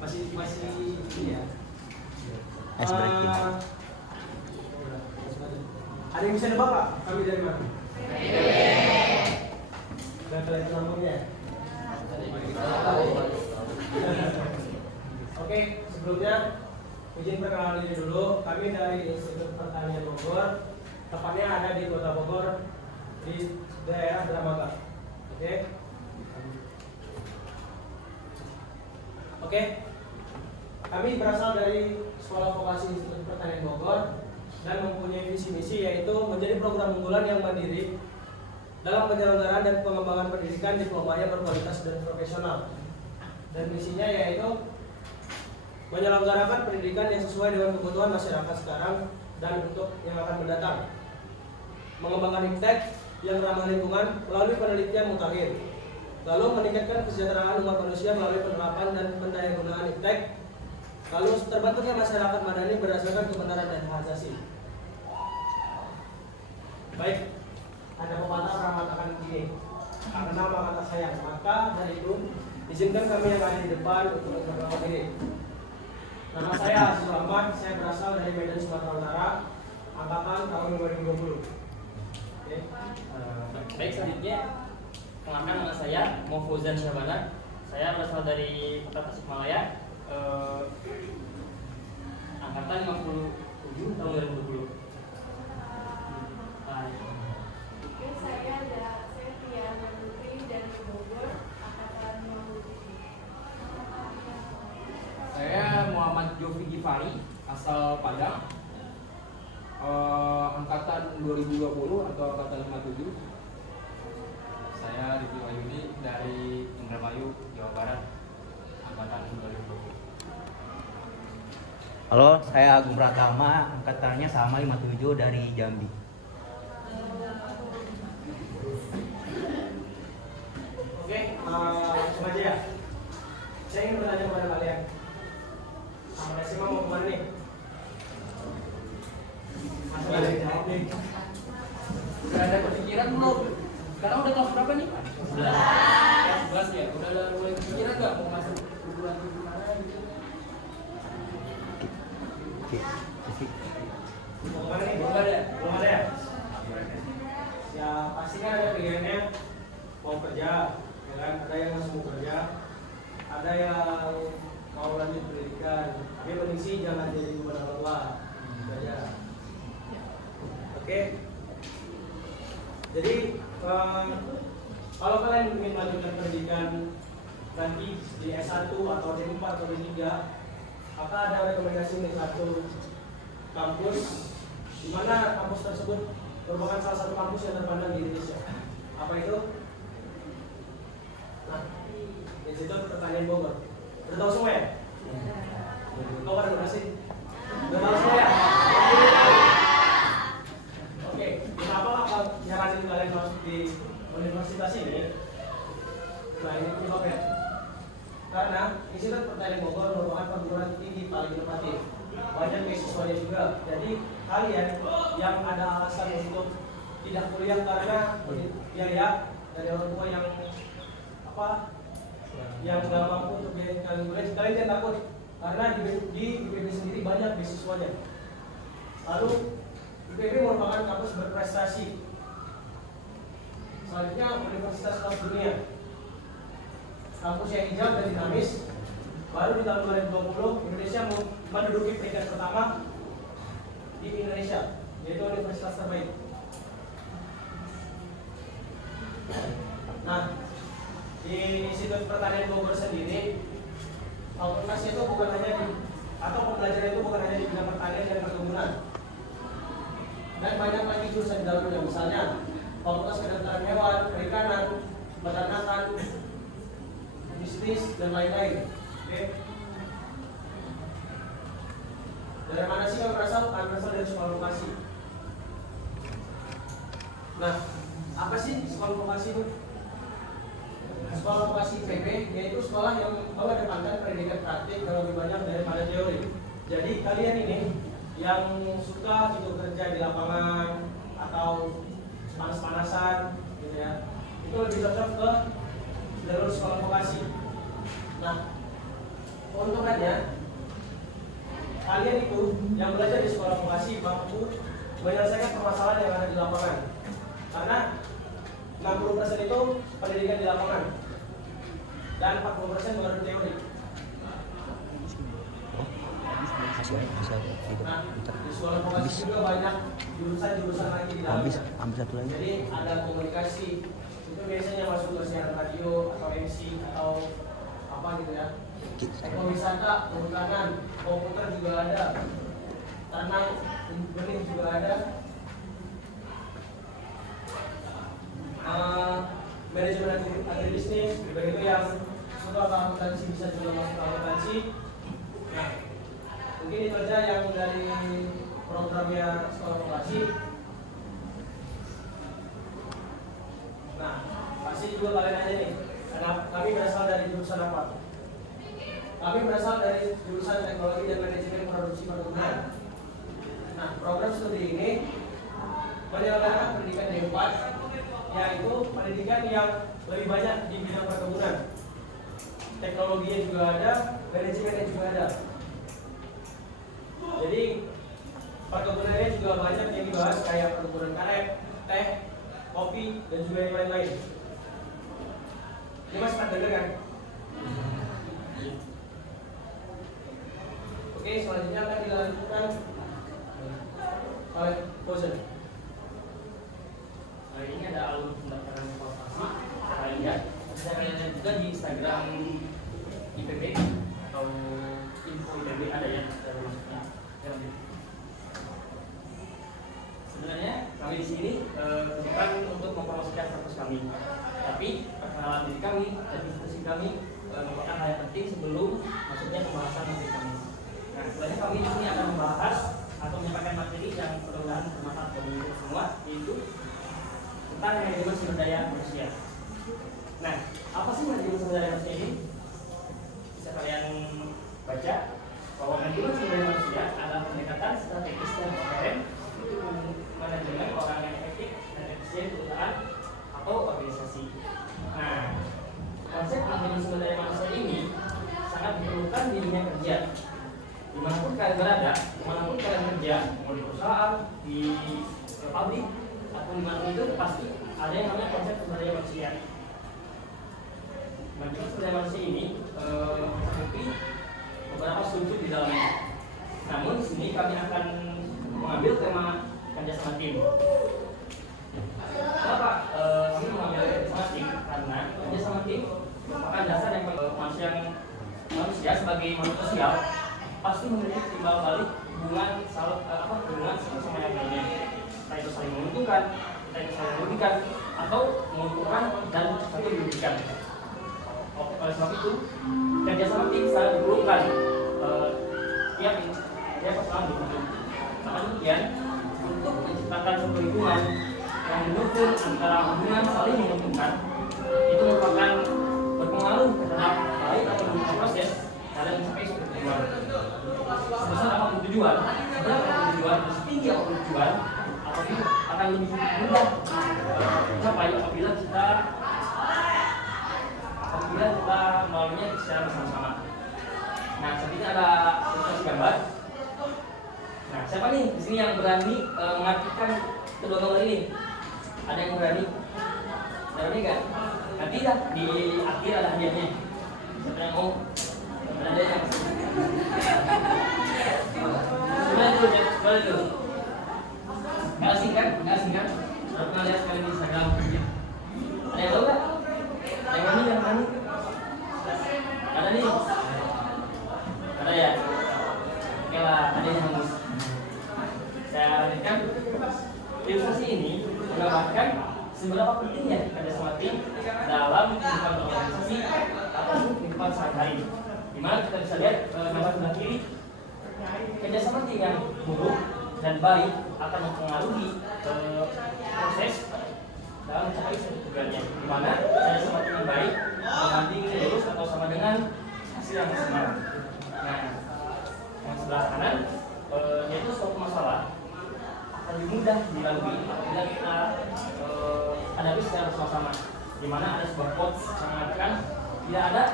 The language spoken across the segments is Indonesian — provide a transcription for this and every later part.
Masih ini ya. Ice breaking. Ada yang bisa nebak Pak? Kami dari mana? Udah kalian namanya? Oke, sebelumnya izin perkenalan diri dulu. Kami dari Institut Pertanian Bogor. Tepatnya ada di Kota Bogor, di daerah Dramaga. Oke. Kami berasal dari Sekolah Vokasi Institut Pertanian Bogor dan mempunyai visi misi yaitu menjadi program unggulan yang mandiri dalam penyelenggaraan dan pengembangan pendidikan diploma yang berkualitas dan profesional. Dan misinya yaitu menyelenggarakan pendidikan yang sesuai dengan kebutuhan masyarakat sekarang dan untuk yang akan mendatang. Mengembangkan iptek yang ramah lingkungan melalui penelitian mutakhir. Lalu meningkatkan kesejahteraan umat manusia melalui penerapan dan pendayagunaan iptek. Lalu terbentuknya masyarakat madani berdasarkan kebenaran dan hak asasi. Baik, ada pepatah pernah mengatakan begini, karena nama kata sayang, maka dari itu izinkan kami yang ada di depan untuk memperkenalkan diri. Nama saya Azizul Ahmad, saya berasal dari Medan, Sumatera Utara, angkatan tahun 2020. Oke. Baik, selanjutnya kenalkan nama saya Mohfuzan Syahbana. Saya berasal dari Kota Tasikmalaya, angkatan 57 tahun 2020. Oke, saya Tiana Putri dari Bogor, angkatan 57. Saya Muhammad Jovi Gifari, asal Padang, angkatan 2020 atau angkatan 57. Saya Riki Wahyudi dari Indramayu, Jawa Barat, angkatan 2020. Halo, saya Agung Pratama, angkatannya sama 57 dari Jambi. Oke, langsung aja ya. Saya ingin bertanya kepada kalian. Sama SMA mau kemana nih? Masih ada yang jawab nih. Udah ada kepikiran belum? Sekarang udah kelas berapa nih? 11 ya? Udah ada mulai kepikiran nggak mau masuk perguruan tinggi mana gitu? Oke, Sisi. Mau kemana nih? Belum ada. Belum ada ya? Ya pasti kan ada pilihannya mau kerja, ya kan? Ada yang masih mau kerja, ada yang mau lanjut pendidikan. Tapi penting sih jangan jadi beban orang tua. Gitu aja. Oke. Jadi kalau kalian ingin melanjutkan pendidikan nanti di S1 atau D4 atau D3, maka ada rekomendasi nih satu kampus di mana kampus tersebut merupakan salah satu kampus yang terpandang di Indonesia. Apa itu? Nah, Institut Pertanian Bogor. Udah tahu semua ya? Kau kan udah sih? Udah tahu semua ya? Oke, kenapa kalau nyaranin kalian masuk di universitas ini? Nah ini penyebabnya. Karena Institut Pertanian Bogor merupakan perguruan tinggi paling inovatif. Banyak beasiswanya juga. Jadi kalian yang ada alasan untuk tidak kuliah karena biaya dari orang tua yang nggak mampu untuk biaya kalian kuliah, kalian jangan takut karena di IPB sendiri banyak beasiswanya. Lalu IPB merupakan kampus berprestasi. Selanjutnya Universitas Kelas Dunia, kampus yang hijau dan dinamis. Baru di tahun 2020 Indonesia menduduki peringkat pertama di Indonesia, yaitu universitas terbaik. Nah, di Institut Pertanian Bogor sendiri, fakultasnya itu bukan hanya atau pembelajaran itu bukan hanya di bidang pertanian dan perkebunan, dan banyak lagi jurusan di dalamnya, misalnya fakultas kedokteran hewan, perikanan, peternakan, bisnis dan lain-lain. Oke. Dari mana sih kamu berasal? Kamu berasal dari sekolah vokasi. Nah, apa sih sekolah vokasi itu? Sekolah vokasi IPB yaitu sekolah yang mengedepankan pendidikan praktik yang lebih banyak daripada teori. Jadi kalian ini yang suka gitu kerja di lapangan atau panas-panasan, gitu ya, itu lebih cocok ke jalur sekolah vokasi. Nah, keuntungannya kalian itu yang belajar di sekolah vokasi mampu menyelesaikan permasalahan yang ada di lapangan, karena 60% itu pendidikan di lapangan dan 40% baru teori. Nah, di sekolah vokasi juga banyak jurusan-jurusan lagi di dalamnya. Jadi ada komunikasi, itu biasanya masuk ke siaran radio atau MC atau apa gitu ya. Ekowisata, perhutanan, komputer juga ada, tanah, benih juga ada. Manajemen agribisnis, begitu yang suka ke akuntansi bisa juga masuk ke akuntansi. Nah, mungkin itu aja yang dari programnya sekolah vokasi. Nah, pasti juga kalian aja nih, karena kami berasal dari jurusan apa? Kami berasal dari jurusan teknologi dan manajemen produksi perkebunan. Nah, program studi ini menyelenggarakan pendidikan D4, yaitu pendidikan yang lebih banyak di bidang perkebunan. Teknologinya juga ada, manajemennya juga ada. Jadi perkebunannya juga banyak yang dibahas, kayak perkebunan karet, teh, kopi, dan juga yang lain-lain. Ini Mas pernah dengar kan? Oke, selanjutnya akan dilanjutkan oleh Fauzan. Ini ada alur pendaftaran vokasi. Saya lihat, bisa kalian lihat juga di Instagram IPB atau info IPB ada ya dari masuknya. Sebenarnya kami di sini bukan untuk mempromosikan kampus kami, tapi perkenalan diri kami dan institusi kami merupakan hal yang penting sebelum masuknya pembahasan materi kami. Nah, sebenarnya kami di sini akan membahas atau menyampaikan materi yang mudah-mudahan bermanfaat bagi semua, yaitu tentang manajemen sumber daya manusia. Nah, apa sih manajemen sumber daya manusia ini? Bisa kalian baca bahwa manajemen sumber daya manusia adalah pendekatan strategis dan modern untuk manajemen orang yang efektif dan efisien perusahaan atau organisasi. Nah, konsep manajemen sumber daya manusia ini sangat diperlukan di dunia kerja. Dimanapun kalian berada, dimanapun kalian kerja, mau di perusahaan, di pabrik, ataupun dimanapun itu pasti ada yang namanya konsep sumber daya manusia. Manajemen sumber daya manusia ini memiliki beberapa struktur di dalamnya. Namun di sini kami akan mengambil tema kerjasama tim. Kenapa kami mengambil kerjasama tim? Karena kerjasama tim merupakan dasar yang manusia sebagai makhluk sosial pasti memiliki timbal balik hubungan hubungan sama yang lainnya. Entah itu saling menguntungkan, entah itu saling merugikan, atau menguntungkan dan satu dirugikan. Oleh sebab itu, kerjasama tim sangat diperlukan tiap pasangan dibentuk. Maka demikian, untuk menciptakan suatu lingkungan yang mendukung antara hubungan saling menguntungkan, itu merupakan berpengaruh terhadap baik atau buruknya proses dalam mencapai suatu tujuan. Sebesar apapun tujuan, setinggi apapun tujuan, akan lebih mudah tercapai apabila kita melaluinya secara bersama-sama. Nah, saat ini ada ilustrasi gambar. Nah, siapa nih di sini yang berani mengartikan kedua gambar ini? Ada yang berani? Berani nggak? Nanti ya di akhir ada hadiahnya. Siapa yang mau? Ada yang Boleh dulu. Nggak asing kan? Sudah pernah lihat sekali di Instagram. Ada yang tahu nggak? Yang mana? Ada nih? Ada ya? Oke lah, ada yang hangus. Saya lanjutkan. Ilustrasi ini menggambarkan seberapa pentingnya kerjasama tim dalam kehidupan organisasi atau kehidupan sehari-hari. Dimana kita bisa lihat gambar sebelah kiri, kerjasama tim yang buruk dan baik akan mempengaruhi proses dalam mencapai tujuannya. Dimana kerjasama tim yang baik membanding lurus atau sama dengan hasil yang maksimal. Nah, yang sebelah kanan yaitu suatu masalah akan lebih mudah dilalui apabila kita hadapi secara bersama-sama. Dimana ada sebuah quotes yang mengatakan tidak ada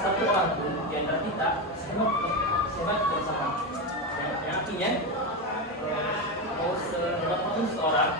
satu orang pun di antara kita sehebat bersama. Yang artinya mau sehebat apapun seseorang,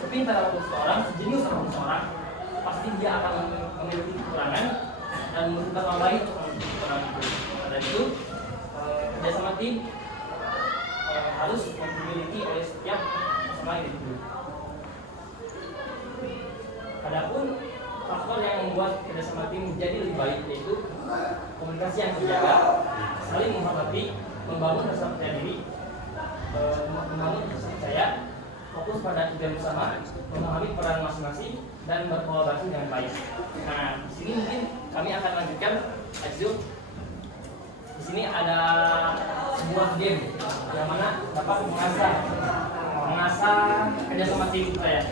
sepintar apapun seseorang, sejenius apapun seseorang, pasti dia akan memiliki kekurangan dan merupakan orang lain untuk orang itu. Karena itu kerjasama tim harus dimiliki oleh setiap pasangan individu. Adapun faktor yang membuat kerjasama tim menjadi lebih baik yaitu komunikasi yang terjaga, saling menghormati, membangun rasa percaya diri, membangun rasa percaya, fokus pada tujuan bersama, memahami peran masing-masing, dan berkolaborasi dengan baik. Nah, di sini mungkin kami akan lanjutkan Azul. Di sini ada sebuah game yang mana dapat mengasah kerjasama tim saya.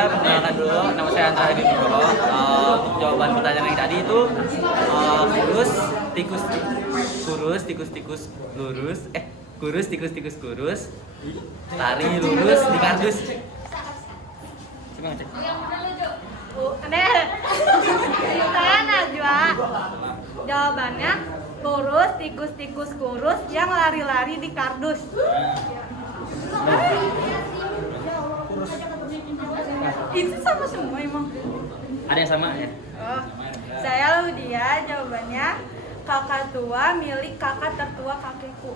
Perkenalkan dulu, nama saya Antara Hadi Nugroho. Untuk jawaban pertanyaan yang tadi itu kurus, tikus, kurus, lari lurus di kardus. Coba ngecek. Saya Najwa. Jawabannya kurus, tikus kurus yang lari-lari di kardus. Itu sama semua emang. Ada yang sama ya? Oh, saya Laudia, jawabannya kakak tua milik kakak tertua kakekku.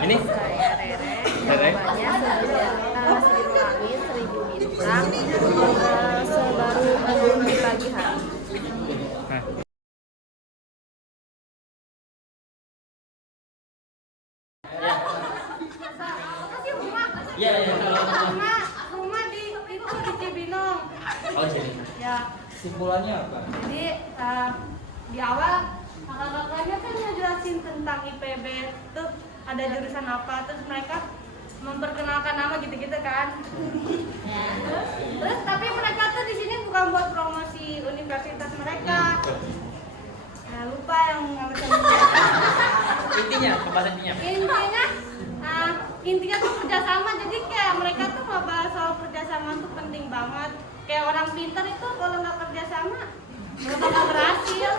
Ini? Saya Rere, jawabannya sebiru langit, seribu bintang, sebaru embun di pagi hari. Nah. Iya. Rumah di Cibinong. Oh jadi. Ya. Kesimpulannya apa? Jadi di awal kakak-kakaknya kan ngejelasin tentang IPB tuh ada jurusan apa, terus mereka memperkenalkan nama gitu-gitu kan. Terus tapi mereka tuh di sini bukan buat promosi universitas mereka. Nah, lupa yang Intinya, pembahasan intinya tuh kerjasama. Jadi kayak mereka tuh ngebahas soal kerjasama tuh penting banget. Kayak orang pintar itu kalau nggak kerjasama nggak bakal berhasil.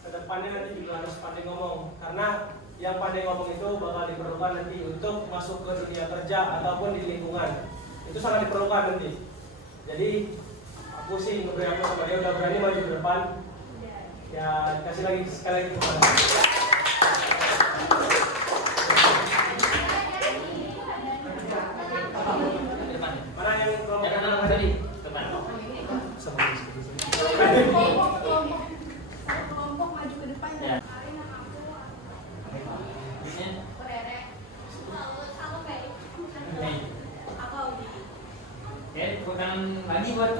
Kedepannya nanti juga harus pandai ngomong, karena yang pandai ngomong itu bakal diperlukan nanti untuk masuk ke dunia kerja ataupun di lingkungan. Itu sangat diperlukan nanti. Jadi aku sih ngeberi aku sama dia udah berani maju ke depan. Ya kasih lagi sekali lagi kepada. Mana yang kelompok tadi? Kelompok maju ke depan. Ya. Rere. Selalu kayak lagi buat